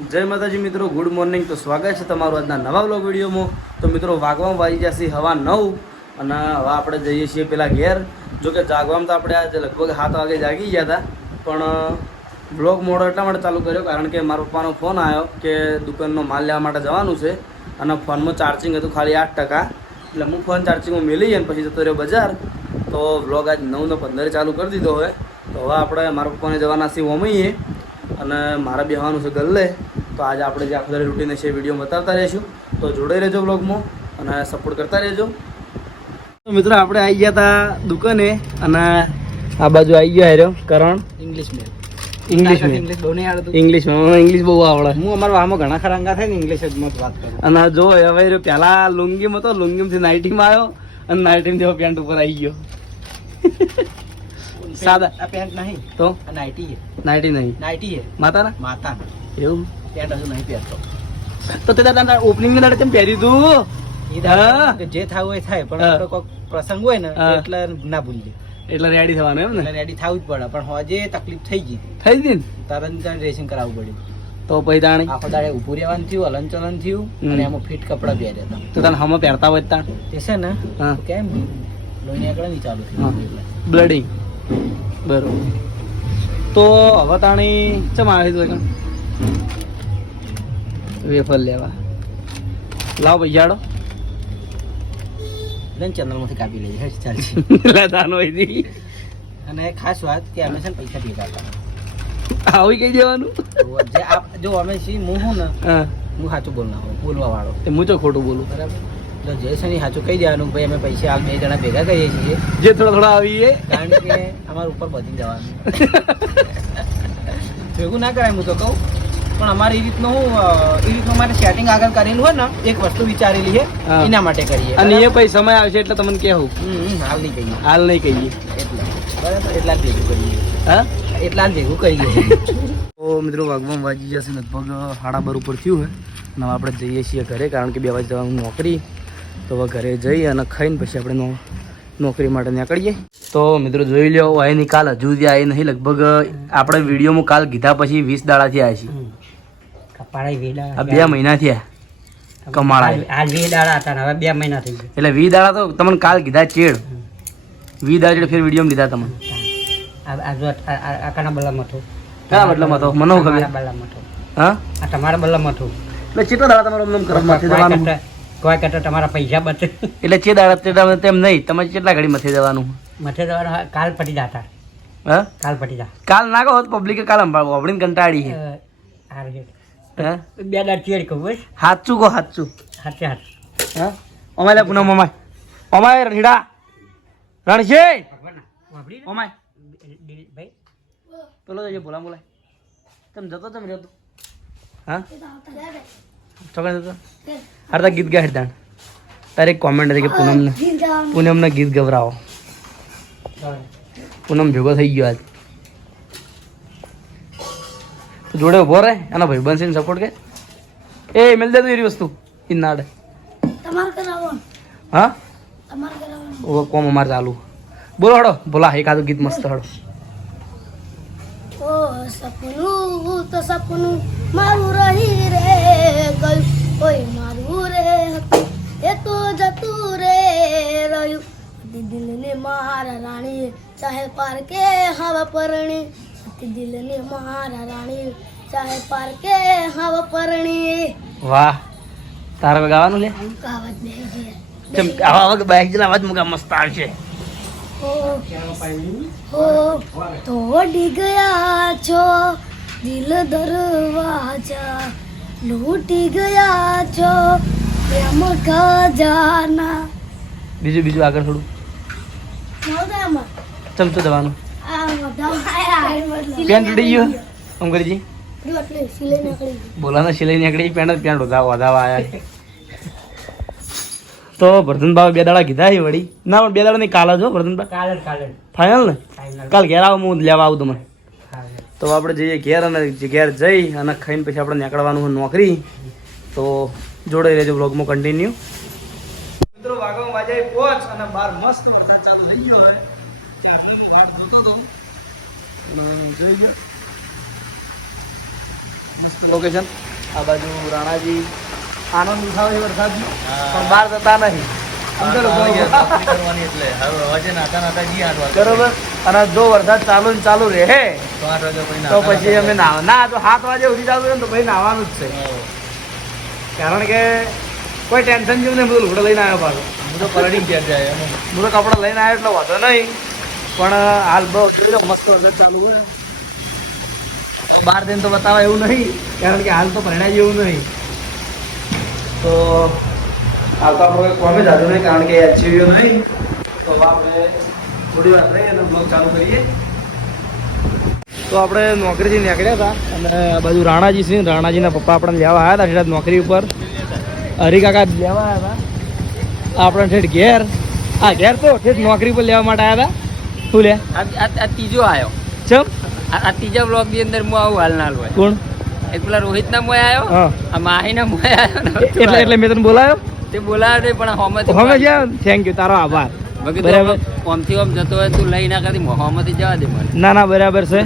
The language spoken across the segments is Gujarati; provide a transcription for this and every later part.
જય માતાજી મિત્રો ગુડ મોર્નિંગ તો સ્વાગત છે તમારું આજના નવા બ્લોગ વિડીયોમાં. તો મિત્રો, વાગવામાં વાગી જશે હવા નવ અને હવે આપણે જઈએ છીએ પેલા ઘેર. જો કે જાગવામાં તો આપણે આજે લગભગ સાત વાગે જાગી ગયા હતા. પણ બ્લોગ મોડો એટલા માટે ચાલુ કર્યો કારણ કે મારા પપ્પાનો ફોન આવ્યો કે દુકાનનો માલ લેવા માટે જવાનું છે અને ફોનમાં ચાર્જિંગ હતું ખાલી આઠ ટકા. એટલે હું ફોન ચાર્જિંગમાં મેલી અને પછી જતો રહ્યો બજાર. તો બ્લોગ આજ નવ ને પંદરે ચાલુ કરી દીધો હોય તો હવે આપણે મારા પપ્પાને જવાના છીએ ઓમઈએ અને મારે બેહવાનું છે ગલ્લે તો આજે આપણે જે આખો રૂટીન છે વીડિયો બતાવતા રહીશું. તો જોડાઈ રહેજો બ્લોગમાં અને સપોર્ટ કરતા રહેજો. તો મિત્રો આપણે આવી ગયા હતા દુકાને અને આ બાજુ આવી ગયો હેરો કરણ. ઇંગ્લિશ મેં ઇંગ્લિશ ઇંગ્લિશ બહુ નહીં આવડતું. ઇંગ્લિશ ઇંગ્લિશ બહુ આવડે. હું અમારા આમાં ઘણા ખરા અંગા થાય ને ઇંગ્લિશ જ મત વાત કરું. અને જો હવે પહેલા લુંગીમાં હતો લુંગીમાંથી નાઇટીમાં આવ્યો અને નાઇટીમાં જેવો પેન્ટ ઉપર આવી ગયો. સાદા. આ પેન્ટ નહીં. તો? આ નાઇટી છે. નાઇટી નહીં. નાઇટી છે. માતાના? માતા એવું? પેન્ટ હજુ નહીં પહેરતો. તો તે તારા ઓપનિંગની કેમ પહેરી તું? જે થાવું હોય થાય પણ કોઈક પ્રસંગ હોય ને એટલે ના ભૂલીએ. એટલે રેડી થવાનું એમ ને? રેડી થવું જ પડે પણ હોજે તકલીફ થઈ ગઈ. થઈ ગઈ તરત જ ડ્રેસિંગ કરાવવું પડ્યું. તો પછી તાણે? આખો દાડે ઊભું રહેવાનું થયું હલન ચલન થયું અને એમાં ફિટ કપડા પહેર્યા હતા. તો તને હમ પહેરતા હોય તાણ? તે છે ને હા. કેમ? લોહી નીકળે નહીં ચાલુ બ્લડિંગ બરોબર. તો હવે તાણી ચમ આવે છે વેફર લેવા. લાવ પૈસાડો લઈને ચેનલમાંથી કાપી લઈએ ચાલશે લેતાનો હોય અને ખાસ વાત કે અમે છે ને પૈસા ભેગા હતા. આવી કઈ દેવાનું? જે આપ જો અમે છીએ હું હું ને હા. સાચું બોલના બોલવા વાળો હું તો ખોટું બોલું? બરાબર. તો ને સાચું કહી દેવાનું ભાઈ અમે પૈસા હાલ બે જણા ભેગા કરીએ છીએ. જે થોડા થોડા આવીએ. કારણ કે અમારું ઉપર બધી જવાનું. ભેગું ના કરાય હું તો કહું. પણ અમારે એ રીતનું એ રીતનું મારે સેટિંગ આગળ કરેલું હોય ને એક વસ્તુ વિચારેલી છે એના માટે કરીએ. અને એ? પછી સમય આવશે એટલે તમને હમ, હાલ નહીં કહીએ. હાલ નહીં કહીએ. એટલે. બરાબર એટલા જ ભેગું કરીએ. હા? એટલા જ ભેગું કરીએ. તો મિત્રો વાગવામ વાગી જશે લગભગ હાડા બર ઉપર થયું હોય અને આપણે જઈએ છીએ ઘરે કારણ કે બે વાગે જવાનું નોકરી. તો હવે ઘરે જઈ અને ખાઈને પછી આપણે નોકરી માટે નીકળીએ. તો મિત્રો જોઈ લો એની કાલ હજુ સુધી આવી નહીં. લગભગ આપણે વિડીયોમાં કાલ કીધા પછી વીસ દાડાથી આવ્યા છે આ બે મહિના થયા. કમાળા આ બે દાડા હતા હવે બે મહિના થઈ ગયા. એટલે વી દાડા તો તમને કાલ કીધા ચેડ. વી દાડા ચેડ ફેર વીડિયો લીધા તમને. આ જો આ બલ્લામાં હતું? હતો? મને ખબર બલ્લામાં હતું. હા? આ તમારા બલ્લામાં હતું. એટલે ચેટલા દાડા તમારે કરવા માટે કોઈ કરતા તમારા પૈસા બચે. એટલે ચે દાડા તેમ નહીં તમારે કેટલા ઘડી મથે જવાનું? મથે જવાનું કાલ પટી જતા હા? કાલ પટી જા. કાલ ના કહો પબ્લિકે કાલ સંભાળવો આપણે કંટાળી છે. હા? બે દાડ ચેડ કહું બસ. હાચું કહો હાચું. હાચે હાચ. હા? અમારે પૂનમ અમાય અમાય રીડા. રણજી! અમાય ભાઈ. પેલો તો જે બોલા બોલાય તમે જતો તમે જતો હા? ચોકડ જતો હાર તા ગીત ગાય હેડદાણ તારે એક કોમેન્ટ હતી કે પૂનમને પૂનમને ગીત ગવરાવો પૂનમ ભેગો થઈ ગયો આજ. જોડે ઊભો રહે એના ભાઈ બનશે સપોર્ટ કે એ મેલ દે તું એરી વસ્તુ કરાવવાનું. હા? ઓ કોમ અમાર ચાલુ. બોલો હડો બોલા એકાદું ગીત મસ્ત હડો. ઓ સપનું તો સપનું મારું રહી રે ગયું. ઓય મારું રે હતું. એ તો જતું રે રહ્યું. દિલને મારા રાણી ચાહે પારકે હવા પરણી. દિલને મારા રાણી ચાહે પારકે હવા પરણી. વાહ. તારે ગાવાનું લે આવું બેહી ગયા. ચમ આવા વખત બાઈક જેલા અવાજ મુકા મસ્ત આવશે. ઓ તો ડી ગયા છો. દિલ દરવાજા લૂટી ગયા છો પ્રેમ ખજાના બીજું બીજું આગળ થોડું. ચમચો જવાનું. પેન્ટ ઉડી ગયો. અંકલજી. બોલાના સિલાઈ નીકળી પેન્ટ પેન્ટ વધાવા વધાવા આવ્યા તો ભરતન બાબા બે દાડા કીધા વળી. ના પણ બે દાડા નહીં કાલ જ હો ભરતન કાલે કાલે ફાઇનલ ને? કાલ ઘેર આવો હું લેવા આવું તમને. તો આપણે જઈએ ઘેર અને ઘેર જઈ અને ખાઈને પછી આપણે નીકળવાનું હોય નોકરી. તો જોડે રહેજો બ્લોગમાં કન્ટિન્યુ મિત્રો વાગો વાજાઈ પહોંચ અને બાર મસ્ત વરસાદ ચાલુ થઈ ગયો હોય ત્યાંથી બહાર પડતો હતો. જોઈ ગયો મસ્ત લોકેશન આ બાજુ રાણાજી. આનંદ ઉઠાવે છે વરસાદનો. પણ બહાર જતા નહીં. બરોબર? અને જો વરસાદ ચાલુ ને ચાલુ રહે તો પછી અમે નાવ ના તો સાત વાગે ઉઠી ચાલુ ને તો પછી નાવાનું જ છે. કારણ કે કોઈ ટેન્શન જેવું નહીં બધું લુગડો લઈને આવ્યો પાછો. હું તો કપડાં લઈને આવ્યો એટલે વાંધો નહીં. પણ હાલ બહુ મસ્ત વરસાદ ચાલુ હોય બાર દિન તો બતાવે એવું નહીં. કારણ કે હાલ તો પરિણામ જેવું નહીં. તો હાલ તો આપણે કોમે જાજો નહીં કારણ કે એચવીઓ નહીં. તો આપણે થોડી વાર રહીએ અને બ્લોગ ચાલુ કરીએ. તો આપણે નોકરીથી નીકળ્યા હતા અને આ બાજુ રાણાજી છે. રાણાજીના પપ્પા આપણને લેવા આવ્યા હતા ઠેઠ નોકરી ઉપર. હરિકાકા લેવા આવ્યા હતા. આપણે ઠેઠ ઘેર આ ઘેર તો ઠેઠ નોકરી પર લેવા માટે આવ્યા હતા. શું લે? આ ત્રીજો આવ્યો ચમ? આ ત્રીજા બ્લોગની અંદર હું આવું હાલ ના હોય કોણ? એક પેલા રોહિત ના મોય આવ્યો આ માહી ના મોય આવ્યો એટલે એટલે મેં તને બોલાયો? તે બોલાવે પણ હોમથી હોમે જાવ થેન્ક યુ તારો આભાર. બાકી બરાબર. ઓમથી ઓમ જતો હોય તું લઈ ના કરી હોમથી જવા દે મને. ના ના બરાબર છે.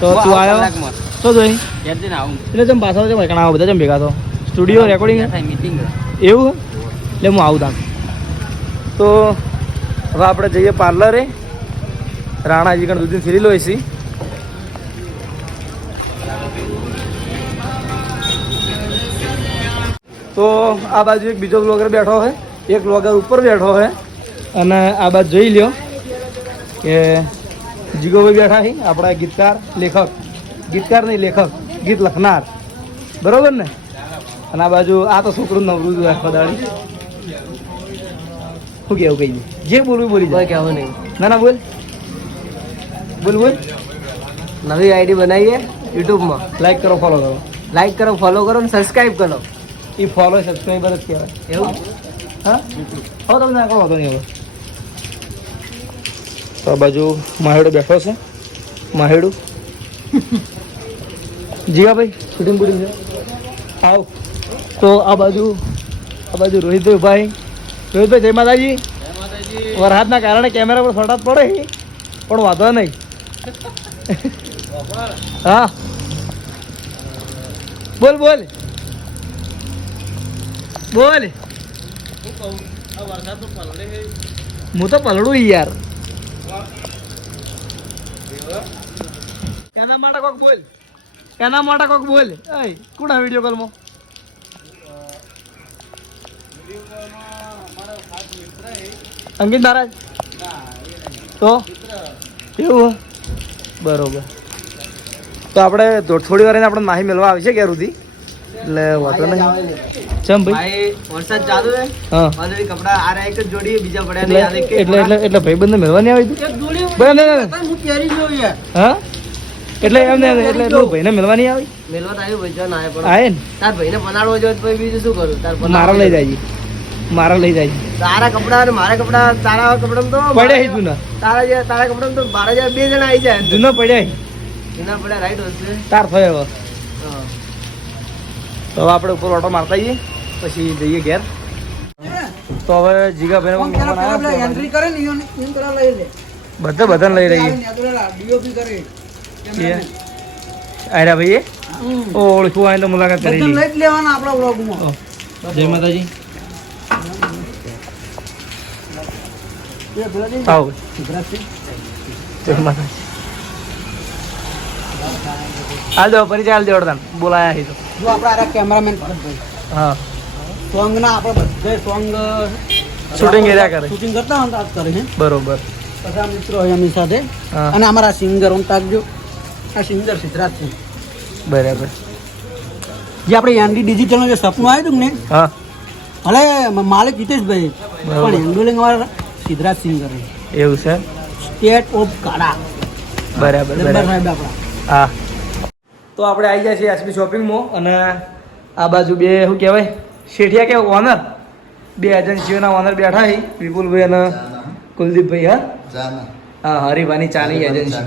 તો તું આવું આવ્યો તો જોઈ. ક્યારથી ના આવું. એટલે તમે પાછા છે કણા બધા જેમ ભેગા થો. સ્ટુડિયો રેકોર્ડિંગ મીટિંગ એવું એટલે હું આવું તાન તો હવે આપણે જઈએ પાર્લરે રાણાજી કણ દૂધી ફેરી લો તો આ બાજુ એક બીજો બ્લોગર બેઠો છે. એક બ્લોગર ઉપર બેઠો છે. અને આ બાજુ જોઈ લ્યો કે જીગોભાઈ બેઠા છે આપણા ગીતકાર લેખક. ગીતકાર નહીં લેખક. ગીત લખનાર. બરોબર ને? અને આ બાજુ આ તો છોકરું નવરું જ રાખવા દાડી શું કેવું કઈ જે બોલવું બોલી જાય. કહેવું નહીં. ના ના બોલ. બોલ બોલ. નવી આઈડી બનાવીએ યુટ્યુબમાં લાઈક કરો ફોલો કરો. લાઈક કરો ફોલો કરો ને સબસ્ક્રાઈબ કરો. એ ફોલો સબસ્ક્રાઈબર જ કહેવાય. એવું? હા? હવે તમને આગળ વાંધો નહીં હવે. તો આ બાજુ માહેડો બેઠો છે. માહેડું. જીગાભાઈ શૂટિંગ બુટિંગ છે. આવ. તો આ બાજુ આ બાજુ રોહિતભાઈ. ભાઈ રોહિતભાઈ જય માતાજી. વરસાદના કારણે કેમેરા પર ફટાત પડે પણ વાંધો નહીં. હા. બોલ બોલ. બોલ. હું તો પલડું યાર. એના માટે કોક બોલ. એના માટે કોક બોલ. એય કોના વીડિયો કોલમાં અંકિત મહારાજ? તો? એવું? બરોબર. તો આપણે થોડી વાર એને આપણે માહી મેળવા આવશે ક્યાં સુધી. એટલે વાંધો નહીં. ચમ ભાઈ? વરસાદ ચાલુ છે. હા. મારે કપડા આ એક જ જોડી બીજા એટલે એટલે એટલે એટલે ભાઈ બંધ મેળવાની આવી તું બરાબર ના, ના, ના. હું પહેરી જોઉં યાર. હા? એટલે એમ ને એટલે તું ભાઈને મેળવાની આવી? મેળવા તો આવ્યું ભાઈ ના પણ. આવે ને? તાર ભાઈને બનાડવો જો તો બીજું શું કરું? તાર મારા લઈ જાય મારા લઈ જાય તારા કપડા અને મારા કપડા તારા કપડા તો પડ્યા છે જૂના. તારા જે તારા કપડા તો બારા જે બે જણા આવી જાય જૂના પડ્યા છે. એના પડ્યા રાઈટ હશે તાર થયો હવે. હા. તો હવે આપણે ઉપર ઓટો મારતા જઈએ પછી જઈએ ઘેર. તો હવે જીગાભાઈ બધા બધા લઈ રહી આયરા કરે ભાઈ ઓ ઓળખું આવીને તો મુલાકાત કરી લઈ લેવાના આપણા બ્લોગમાં જય માતાજી. આવો. જય માતાજી. હાલ દો પરિચય હાલ દે બોલાયા છે તો. જો આપણે આરા કેમેરામેન ભરતભાઈ હા. સોંગ ના આપણે બધે સોંગ શૂટિંગ એરિયા કરે. શૂટિંગ કરતા હોય ને તો આ જ કરે છે બરોબર. બધા મિત્રો હોય એમની સાથે. અને અમારા સિંગર હું તાકજો. આ સિંગર સિદ્ધરાજ છે. બરાબર. જે આપણે એનડી ડિજિટલનું જે સપનું આવ્યું હતું ને હા. ભલે માલિક હિતેશભાઈ. પણ હેન્ડલિંગ વાળા સિદ્ધરાજ સિંગ કરે એવું છે? સ્ટેટ ઓફ કાળા બરાબર બરાબર. હા. તો આપણે આવી જાય છીએ એસપી શોપિંગમાં અને આ બાજુ બે શું કહેવાય? શેઠિયા કે ઓનર બે એજન્સીઓના ઓનર બેઠા છે વિપુલભાઈ અને કુલદીપભાઈ હા? હા હરિભાની ચાની એજન્સી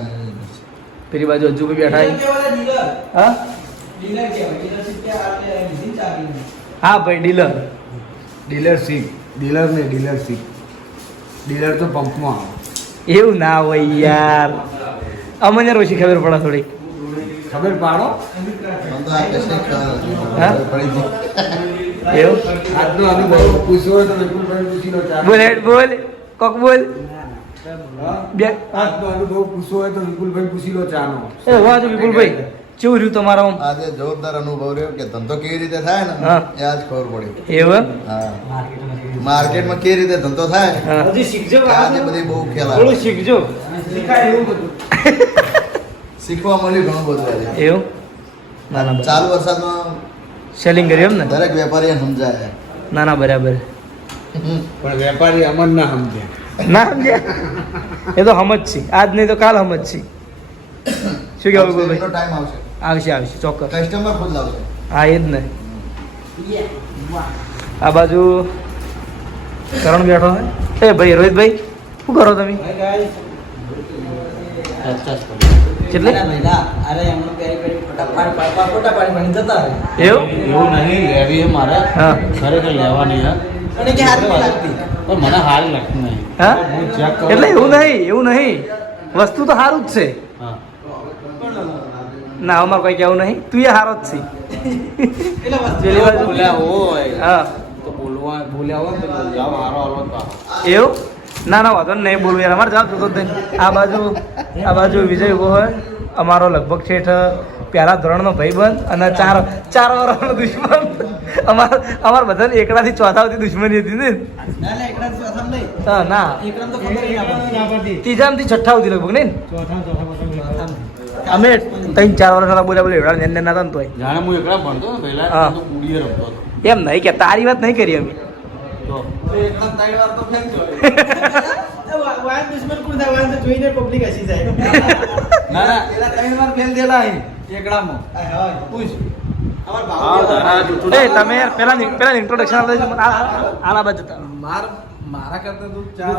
પેલી બાજુ હજુભાઈ બેઠા હા? હા ભાઈ ડીલર. ડીલરશીપ ડીલર ને ડીલરશીપ ડીલર તો પંપમાં આવે. એવું ના હોય યાર. અમને ઓછી ખબર પડે થોડી ખબર પાડો. એવું? આજનો અનુભવ પૂછવો હોય તો વિપુલભાઈ પૂછી લો બોલ હેડ બોલ. કોક બોલ. હા? બે. આજનો અનુભવ પૂછવો હોય તો વિપુલભાઈ પૂછી લો ચાનો. એ વાહ તો વિપુલભાઈ કેવું રહ્યું તમારો? આજે જોરદાર અનુભવ રહ્યો કે ધંધો કેવી રીતે થાય ને એ આજ ખબર પડી. એવું હા. માર્કેટમાં કેવી રીતે? ધંધો થાય હજી શીખજો કે આજે બધી બહુ ખ્યાલ થોડું શીખજો. શીખાય એવું બધું. શીખવા મળ્યું ઘણું બધું એવું? ના ના ચાલુ વરસાદમાં સેલિંગ કર્યું એમ ને? દરેક વેપારીએ સમજાય. ના ના બરાબર. પણ વેપારી અમર ના સમજે. ના સમજ્યા? એ તો સમજ છે. આજ નહીં તો કાલ સમજ છે. શું કહેવું એનો વિપુલભાઈ ટાઈમ આવશે. આવશે આવશે ચોક્કસ. કસ્ટમર ખુદ લાવશે. હા એ જ ને. આ બાજુ કરણ બેઠો હે એ ભાઈ રોહિતભાઈ શું કરો તમે? કેટલે એવું? એવું નહીં લેવી મારે. હા. ખરેખર લેવાની હે પણ મને હારી લાગતી નહીં. હા? હું check કરું. એટલે એવું નહીં એવું નહીં. વસ્તુ તો સારું જ છે. હા. ના અમારે કોઈ કેવું નહીં. તું એ હારો જ છે. પેલી બાજુ. હા. તો બોલવા બોલ્યા હોય ને તો જાવ હારો હાલો તો હારો. એવું? ના ના વાંધો નહીં બોલવું યાર અમારે જવાબ જોતો આ બાજુ આ બાજુ વિજય ઊભો હોય. અમારો લગભગ છેઠ પહેલા ધોરણનો ભાઈબંધ અને ચાર ચાર વર્ષનો દુશ્મન. અમાર અમાર બધાને એકડાથી ચોથા સુધી દુશ્મની હતી ને. હા ના. ત્રીજામાંથી છઠ્ઠા સુધી લગભગ નહીં? અમે ત્રણ ચાર વર્ષના બોલ્યા બોલ્યા એવડા ને ના ને તોય. જાણે હું એકડા ભણતો ને પહેલા હા. તો કુડીએ રમતો એમ નહીં કે તારી વાત નહીં કરી અમે. તો વાન દુશ્મન કોણ થાય? વાન તો જોઈને પબ્લિક હસી જાય. ના ના પેલા ત્રણ વાર ફેલ અહીં એકડામાં પૂછ. તમે પેલા પેલા ઇન્ટ્રોડક્શન આપી આ- આ- બાજુ માર મારા કરતા તું ચાર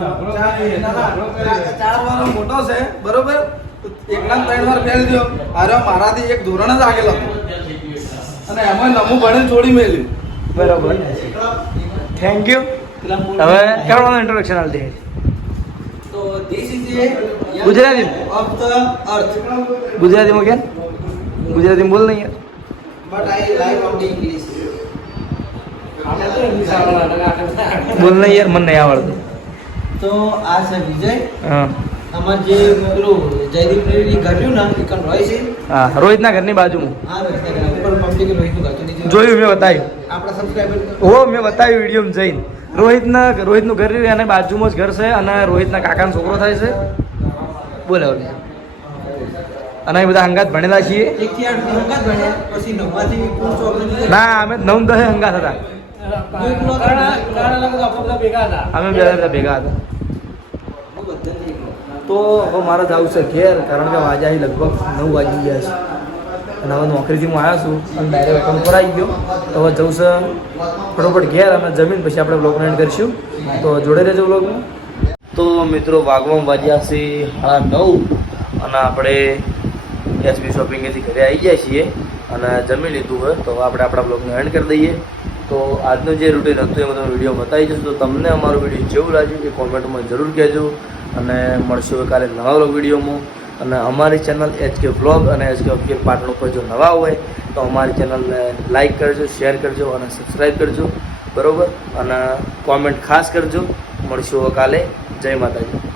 ચાર વાર મોટો છે બરોબર? એકલા ત્રણ વાર ફેલ થયો અરે મારાથી એક ધોરણ જ આગળ હતો અને એમાં નમું ભણે છોડી મેલ્યું. બરોબર. થેન્ક યુ હવે કરવાનું ઇન્ટ્રોડક્શન આલ દે? તો this is Gujarati. Of the earth ગુજરાતીમાં કેમ? ગુજરાતી બોલ નહીં યાર. But I like of the English બોલ નહીં યાર મને નહીં આવડતું. તો આ છે વિજય. હા. અમાર જે પેલું જયદીપ રેડ્ડી ઘટ્યું ને એ કણ રોય છે. હા રોહિતના ઘરની બાજુમાં. આ રસ્તે ઉપર પબ્લિક રોહિતનું ઘટ્યું જોયું મેં બતાવ્યું. આપણા સબસ્ક્રાઇબર ઓ મેં બતાવ્યું વિડીયોમાં જઈને. રોહિતના રોહિતનું ઘર રહ્યું અને બાજુમાં જ ઘર છે અને રોહિતના કાકાનો છોકરો થાય છે. બોલે હવે. અને એ બધા હંગાત ભણેલા છીએ. ના અમે નવ દસ હંગાત હતા. અમે બે બધા ભેગા હતા. તો હવે મારે જવું છે ઘેર કારણ કે વાજા અહીં લગભગ નવ વાગી ગયા છે. અને હવે નોકરીથી હું આવ્યો છું અને ડાયરેક્ટ એકાઉન્ટ પર આવી ગયો. તો હવે જવું છે ફટોફટ ઘેર અને જમીન પછી આપણે બ્લોગ એન્ડ કરીશું. તો જોડે રહેજો બ્લોગમાં તો મિત્રો, વાગવામાં વાગ્યા છે સાડા નવ અને આપણે એસબી શોપિંગેથી ઘરે આવી ગયા છીએ અને જમી લીધું હોય તો આપણે આપણા બ્લોગને એન્ડ કરી દઈએ. તો આજનું જે રૂટીન હતું એમાં તમે વીડિયો બતાવી જશું. તો તમને અમારો વીડિયો જેવું લાગ્યું એ કોમેન્ટમાં જરૂર કહેજો. અને મળશું હવે કાલે નવા બ્લોગ વિડીયોમાં અને અમારી ચેનલ એચ કે બ્લોગ અને એચ કે કે પાટણ ઉપર જો નવા હોય, તો અમારી ચેનલને લાઈક કરજો, શેર કરજો અને સબસ્ક્રાઈબ કરજો. બરાબર? અને કોમેન્ટ ખાસ કરજો. મળશું કાલે. જય માતાજી.